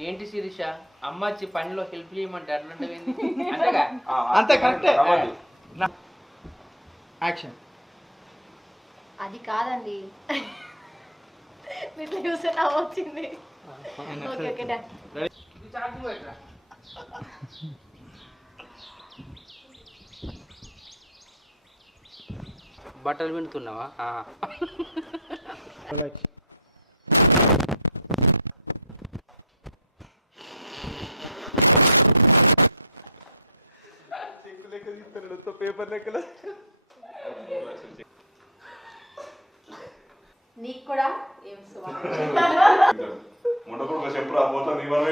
ఏంటి శిరీష అమ్మ వచ్చి పనిలో హెల్ప్ చేయమంటే అట్లుంటే అంతేగా అంతే కరెక్టే యాక్షన్ అది కాదండి మీరు చూసే నవ్వు వచ్చింది ఓకే ఓకే డన్ బట్టలు పిండుతున్నావా పేపర్ లెక్కల నీకు కూడా ఏం చెప్పురా పోతా నీ వల్ల